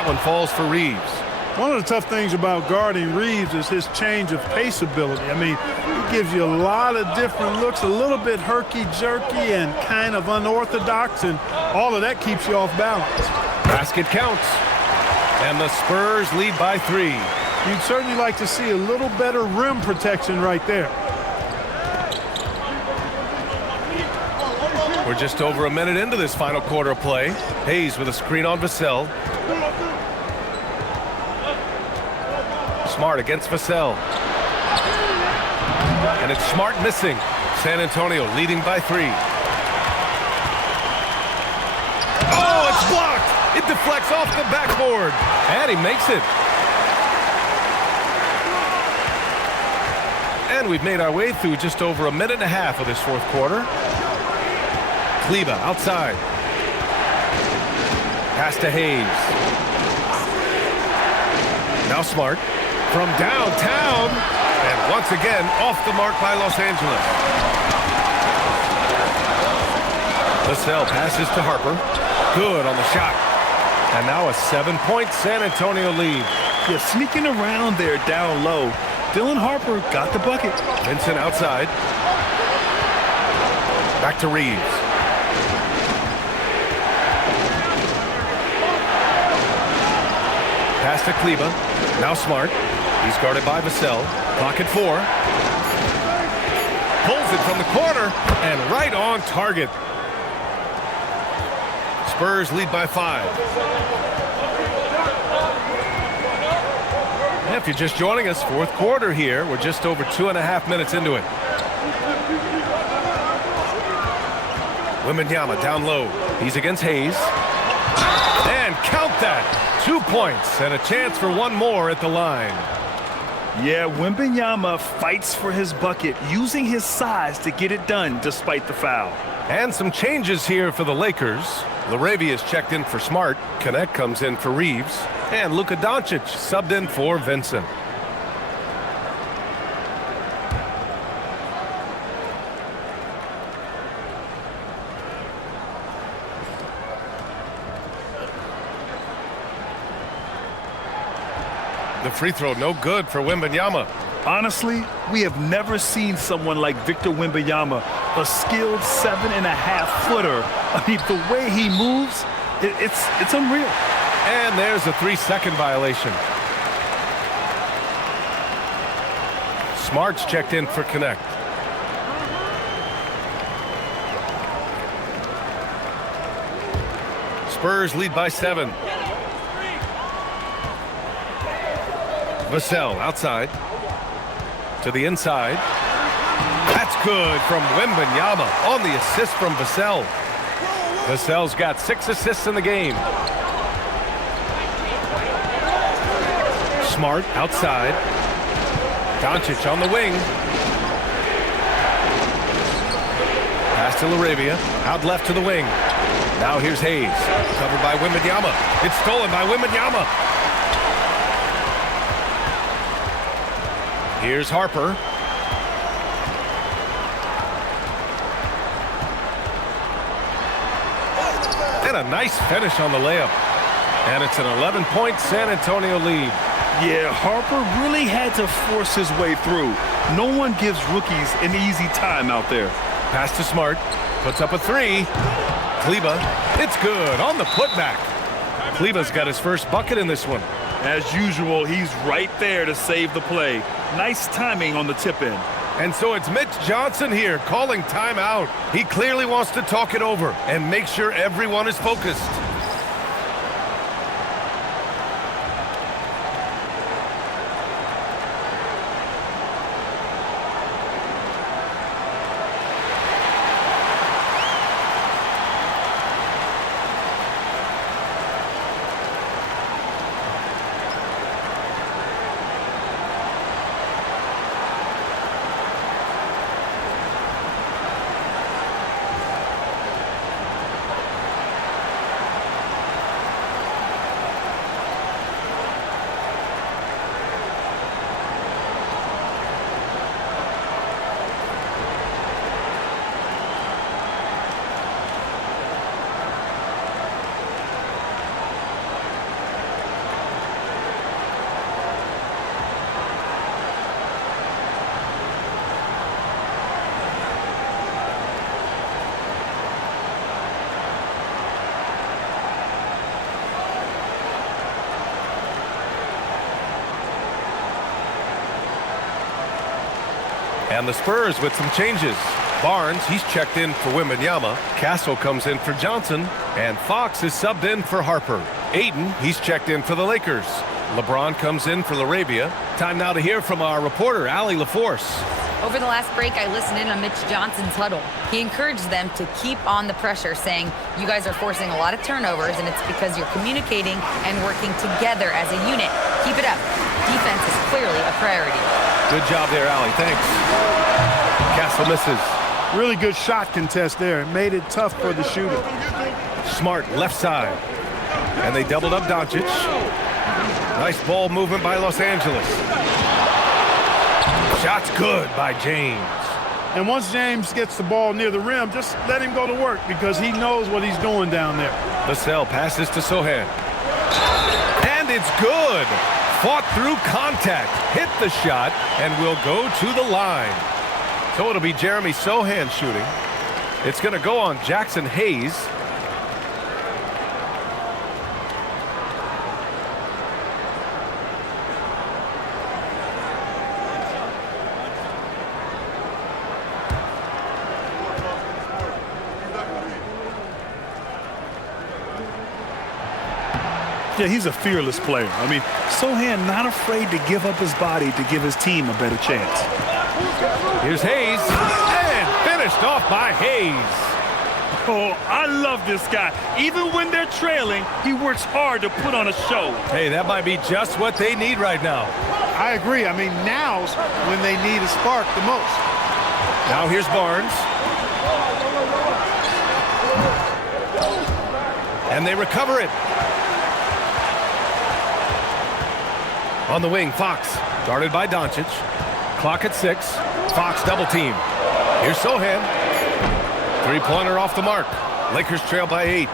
that one falls for Reeves. One of the tough things about guarding Reeves is his change of pace ability. I mean, he gives you a lot of different looks, a little bit herky-jerky and kind of unorthodox, and all of that keeps you off balance. Basket counts. And the Spurs lead by 3. You'd certainly like to see a little better rim protection right there. We're just over a minute into this final quarter of play. Hayes with a screen on Vassell. Smart against Vassell. And it's Smart missing. San Antonio leading by 3. Oh, it's blocked! It deflects off the backboard. And he makes it. And we've made our way through just over a minute and a half of this fourth quarter. Kleber outside. Pass to Hayes. Now Smart from downtown. And once again, off the mark by Los Angeles. Vassell passes to Harper. Good on the shot. And now a 7-point San Antonio lead. Yeah, sneaking around there down low. Dylan Harper got the bucket. Vincent outside. Back to Reeves. Pass to Kleber. Now Smart. He's guarded by Vassell. Clock at 4. Pulls it from the corner and right on target. Spurs lead by 5. If you're just joining us, fourth quarter here. We're just over 2.5 minutes into it. Wembanyama down low. He's against Hayes. And count that. 2 points and a chance for one more at the line. Yeah, Wembanyama fights for his bucket, using his size to get it done despite the foul. And some changes here for the Lakers. Laravia is checked in for Smart. Connect comes in for Reeves. And Luka Doncic subbed in for Vincent. The free throw no good for Wembanyama. Honestly, we have never seen someone like Victor Wembanyama, a skilled 7.5-footer. I mean, the way he moves, it's unreal. And there's a 3-second violation. Smart's checked in for Connect. Spurs lead by 7. Vassell outside. To the inside. That's good from Wembanyama on the assist from Vassell. Vassell's got 6 assists in the game. Smart outside. Doncic on the wing. Pass to Laravia. Out left to the wing. Now here's Hayes. Covered by Wembanyama. It's stolen by Wembanyama. Here's Harper. And a nice finish on the layup. And it's an 11-point San Antonio lead. Yeah, Harper really had to force his way through. No one gives rookies an easy time out there. Pass to Smart. Puts up a 3. Kleber. It's good on the putback. Kleber's got his first bucket in this one. As usual, he's right there to save the play. Nice timing on the tip-in. And so it's Mitch Johnson here calling timeout. He clearly wants to talk it over and make sure everyone is focused. And the Spurs with some changes. Barnes, he's checked in for Wembanyama. Castle comes in for Johnson. And Fox is subbed in for Harper. Ayton, he's checked in for the Lakers. LeBron comes in for LaRavia. Time now to hear from our reporter, Allie LaForce. Over the last break, I listened in on Mitch Johnson's huddle. He encouraged them to keep on the pressure, saying, you guys are forcing a lot of turnovers, and it's because you're communicating and working together as a unit. Keep it up. Defense is clearly a priority. Good job there, Allie. Thanks. Castle misses. Really good shot contest there. It made it tough for the shooter. Smart left side. And they doubled up Doncic. Nice ball movement by Los Angeles. Shot's good by James. And once James gets the ball near the rim, just let him go to work because he knows what he's doing down there. Vassell passes to Sohan. And it's good. Fought through contact, hit the shot, and will go to the line. So it'll be Jeremy Sohan shooting. It's going to go on Jackson Hayes. Yeah, he's a fearless player. I mean, Sohan not afraid to give up his body to give his team a better chance. Here's Hayes, and finished off by Hayes. Oh, I love this guy. Even when they're trailing, he works hard to put on a show. Hey, that might be just what they need right now. I agree. I mean, now's when they need a spark the most. Now here's Barnes. And they recover it. On the wing, Fox, guarded by Doncic. Clock at 6. Fox double team. Here's Sohan. Three-pointer off the mark. Lakers trail by 8.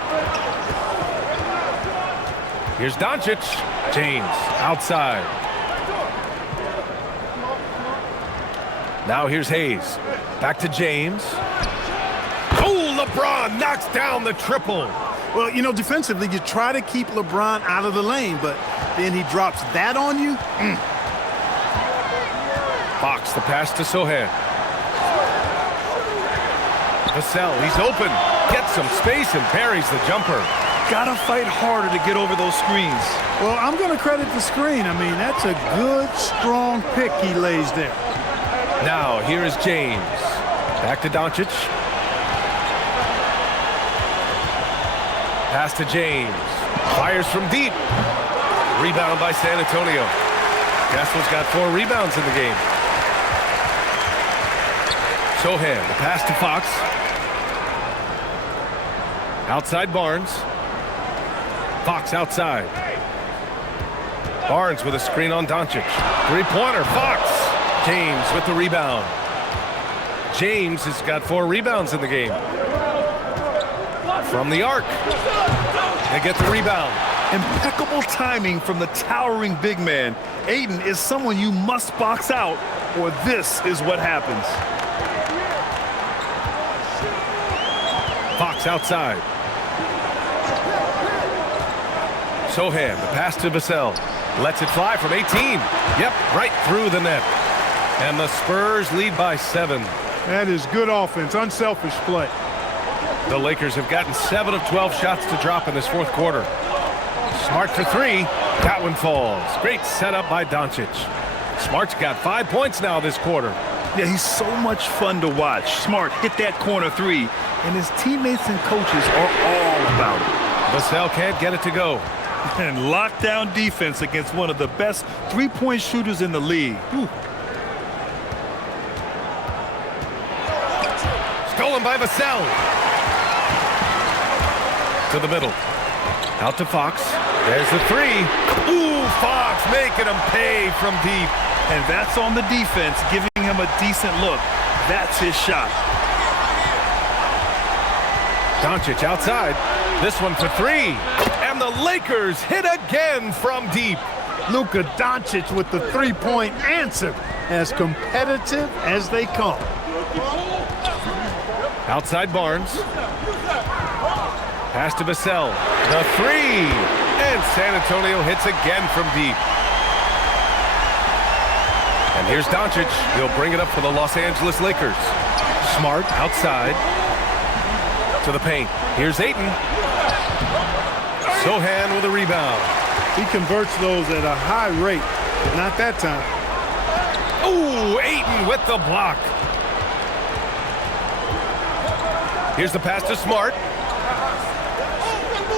Here's Doncic. James outside. Now here's Hayes. Back to James. Oh, LeBron knocks down the triple. Well, you know, defensively, you try to keep LeBron out of the lane, but then he drops that on you. Fox, the pass to Sohan. Vassell, he's open. Gets some space and parries the jumper. Gotta fight harder to get over those screens. Well, I'm going to credit the screen. I mean, that's a good, strong pick he lays there. Now, here is James. Back to Doncic. Pass to James. Fires from deep. Rebound by San Antonio. Castle's got 4 rebounds in the game. Sohan, the pass to Fox. Outside Barnes. Fox outside. Barnes with a screen on Doncic. Three-pointer, Fox. James with the rebound. James has got 4 rebounds in the game. From the arc. They get the rebound. Impeccable timing from the towering big man. Ayton is someone you must box out, or this is what happens. Fox outside. Sohan, the pass to Vassell. Lets it fly from 18. Yep, right through the net. And the Spurs lead by 7. That is good offense, unselfish play. The Lakers have gotten 7 of 12 shots to drop in this fourth quarter. Smart for 3. That one falls. Great setup by Doncic. Smart's got 5 points now this quarter. Yeah, he's so much fun to watch. Smart hit that corner 3, and his teammates and coaches are all about it. Vassell can't get it to go. And lockdown defense against one of the best three-point shooters in the league. Whew. Stolen by Vassell. To the middle. Out to Fox. There's the 3. Ooh, Fox making him pay from deep. And that's on the defense, giving him a decent look. That's his shot. Doncic outside. This one for 3. And the Lakers hit again from deep. Luka Doncic with the three-point answer, as competitive as they come. Outside Barnes. Pass to Vassell. The 3. And San Antonio hits again from deep. And here's Doncic. He'll bring it up for the Los Angeles Lakers. Smart outside to the paint. Here's Ayton. Sohan with a rebound. He converts those at a high rate. Not that time. Ooh, Ayton with the block. Here's the pass to Smart.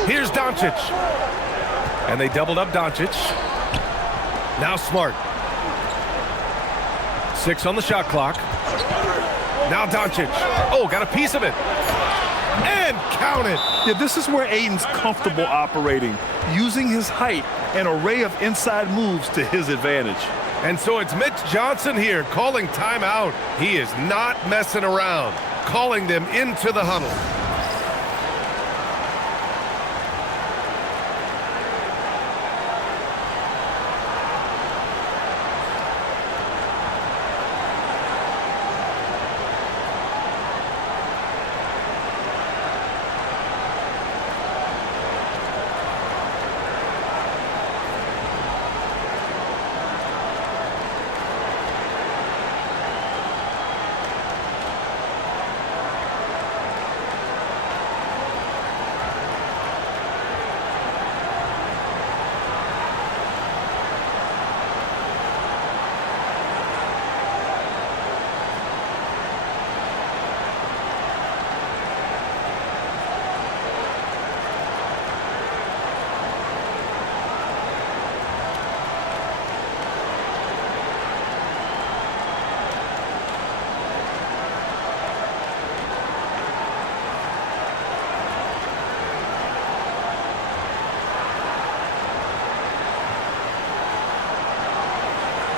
Here's Doncic. And they doubled up Doncic. Now Smart. 6 on the shot clock. Now Doncic. Oh, got a piece of it. And count it. Yeah, this is where Ayton's comfortable operating, using his height and array of inside moves to his advantage. And so it's Mitch Johnson here calling timeout. He is not messing around, calling them into the huddle.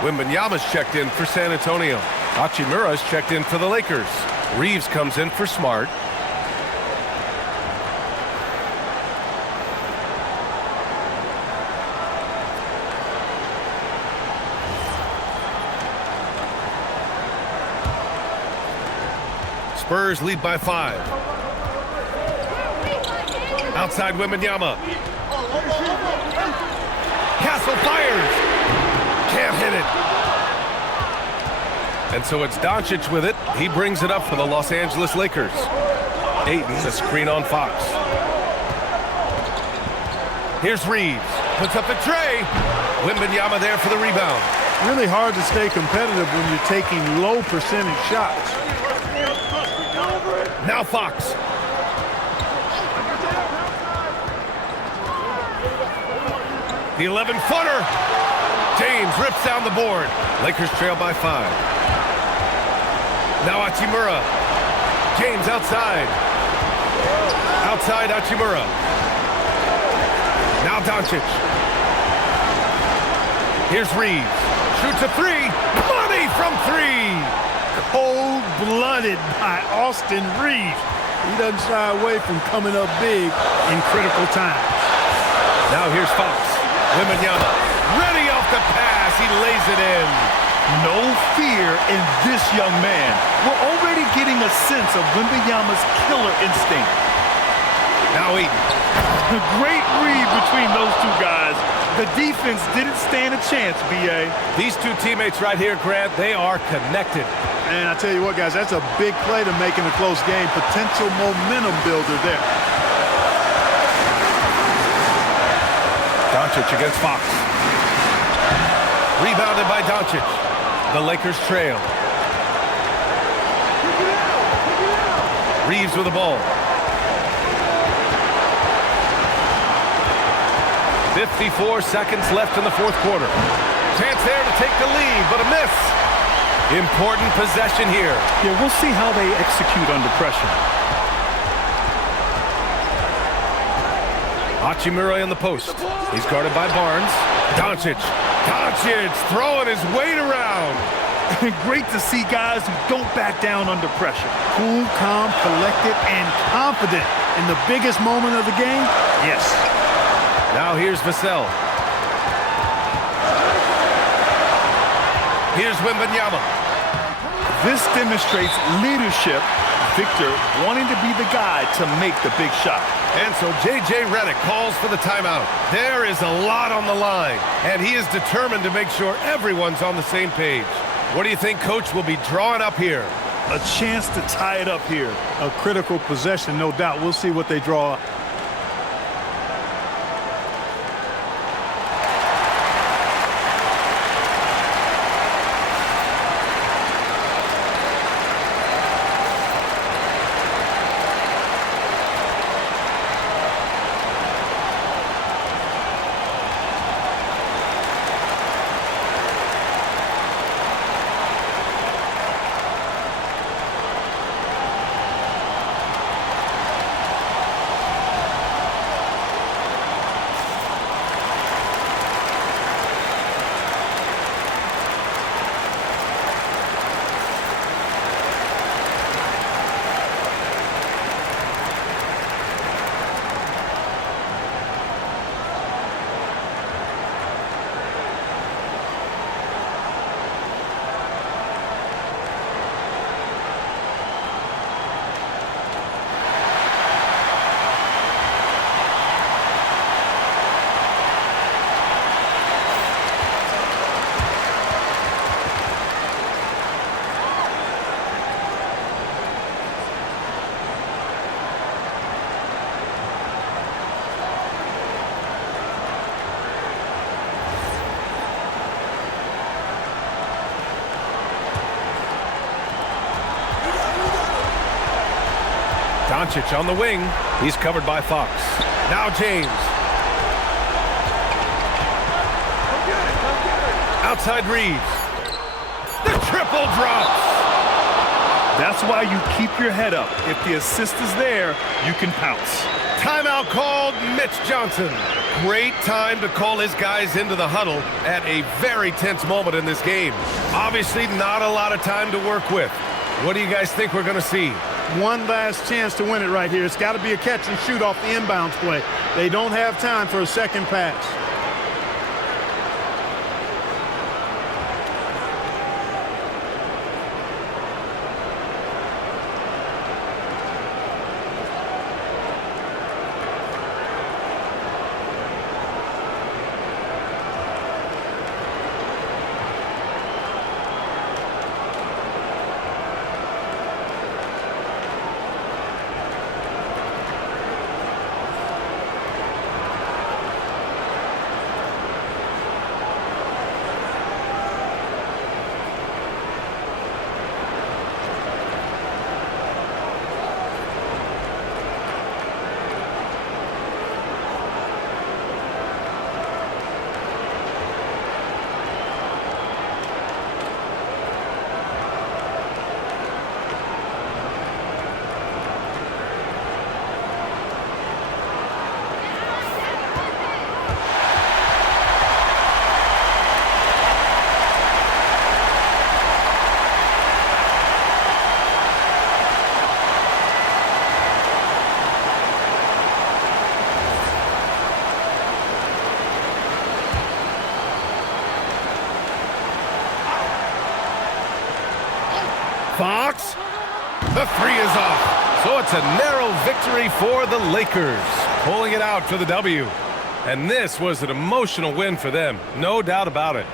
Wembanyama's checked in for San Antonio. Hachimura's checked in for the Lakers. Reeves comes in for Smart. Spurs lead by 5. Outside Wembanyama. Castle fires. Can't hit it. And so it's Doncic with it. He brings it up for the Los Angeles Lakers. Ayton, the screen on Fox. Here's Reeves. Puts up the tray. Wembanyama there for the rebound. Really hard to stay competitive when you're taking low percentage shots. Now Fox. The 11-footer. James rips down the board. Lakers trail by 5. Now Hachimura. James outside. Outside Hachimura. Now Doncic. Here's Reeves. Shoots a 3. Money from 3. Cold-blooded by Austin Reeves. He doesn't shy away from coming up big in critical times. Now here's Fox. Wembanyama. Ready off the pass. He lays it in. No fear in this young man. We're already getting a sense of Wembanyama's killer instinct. Now Ayton. A great read between those two guys. The defense didn't stand a chance, B.A. These two teammates right here, Grant, they are connected. And I tell you what, guys, that's a big play to make in a close game. Potential momentum builder there. Doncic against Fox. Rebounded by Doncic. The Lakers trail. Reeves with the ball. 54 seconds left in the fourth quarter. Chance there to take the lead, but a miss. Important possession here. Yeah, we'll see how they execute under pressure. Hachimura in the post. He's guarded by Barnes. Doncic. Doncic throwing his weight around. Great to see guys who don't back down under pressure. Cool, calm, collected, and confident in the biggest moment of the game. Yes. Now here's Vassell. Here's Wembanyama. This demonstrates leadership. Victor wanting to be the guy to make the big shot. And so J.J. Redick calls for the timeout. There is a lot on the line, and he is determined to make sure everyone's on the same page. What do you think Coach will be drawing up here? A chance to tie it up here. A critical possession, no doubt. We'll see what they draw up. Doncic on the wing. He's covered by Fox. Now James. Outside Reeves. The triple drops. That's why you keep your head up. If the assist is there, you can pounce. Timeout called. Mitch Johnson. Great time to call his guys into the huddle at a very tense moment in this game. Obviously not a lot of time to work with. What do you guys think we're going to see? One last chance to win it right here. It's got to be a catch and shoot off the inbounds play. They don't have time for a second pass. Fox. The three is off. So it's a narrow victory for the Lakers, pulling it out for the W. And this was an emotional win for them, no doubt about it.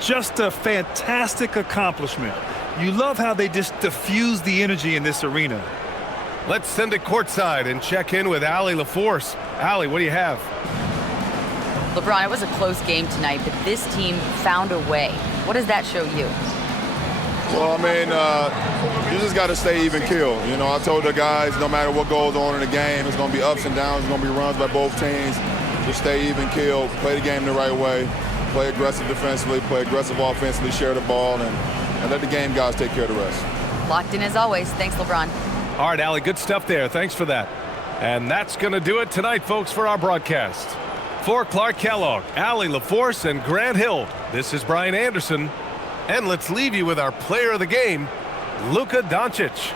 Just a fantastic accomplishment. You love how they just diffuse the energy in this arena. Let's send it courtside and check in with Allie LaForce. Allie, what do you have? LeBron, it was a close game tonight, but this team found a way. What does that show you? Well, I mean, you just got to stay even keel. You know, I told the guys no matter what goes on in the game, it's going to be ups and downs. It's going to be runs by both teams. Just stay even keel, play the game the right way, play aggressive defensively, play aggressive offensively, share the ball, and let the game guys take care of the rest. Locked in as always. Thanks, LeBron. All right, Allie, good stuff there. Thanks for that. And that's going to do it tonight, folks, for our broadcast. For Clark Kellogg, Allie LaForce, and Grant Hill, this is Brian Anderson. And let's leave you with our player of the game, Luka Doncic.